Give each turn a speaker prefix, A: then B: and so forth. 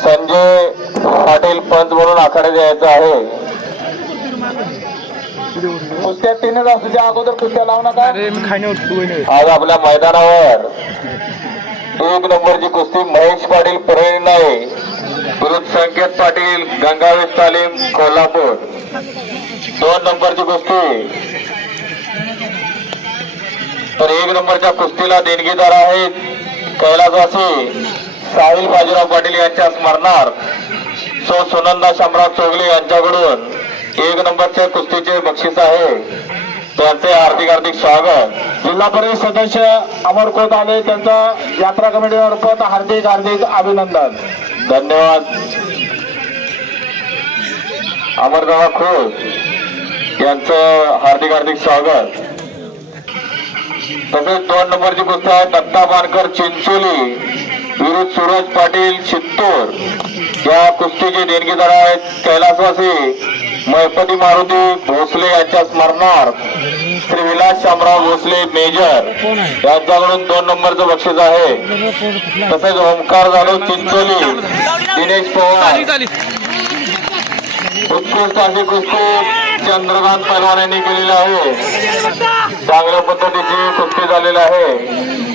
A: संजय पाटील पंच म्हणून आखाडे द्यायचं आहे. कुस्त्या तीनच असण्याच्या अगोदर कुस्त्या लावू नका. आज आपल्या मैदानावर एक नंबरची कुस्ती महेश पाटील परळी नाही. विरुद्ध संकेत पाटील गंगावेश तालीम कोल्हापूर. दोन नंबरची कुस्ती. तर एक नंबरच्या कुस्तीला देणगीदार आहेत. कैलासवासी साहिल बाजीराव पाटील यांच्या स्मरणार्थ सो सुनंदा शामराव चोगले यांच्याकडून एक नंबरचे कुस्तीचे बक्षीस आहे. त्यांचे हार्दिक हार्दिक स्वागत. जिल्हा परिषद सदस्य अमर खोत आले त्यांचं यात्रा कमिटीमार्फत हार्दिक हार्दिक अभिनंदन. धन्यवाद. अमरदादा खोत यांचं हार्दिक हार्दिक स्वागत. तसेच दोन नंबरची कुस्ती आहे दत्ता बानकर चिंचोली विरुद्ध सूरज पाटील चित्तूर. या कुस्तीचे देणगीदार आहेत कैलासवासी मैपती मारुती भोसले यांच्या स्मरणार्थ. श्री विलास शामराव भोसले मेजर यांच्याकडून दोन नंबरचं बक्षीस आहे. तसेच ओंकार जाधव चिंचोली दिनेश पवार. उत्कृष्ट अशी कुस्ती चंद्रकांत पहलवान यांनी केलेली आहे. चांगल्या पद्धतीची कुस्ती झालेली आहे.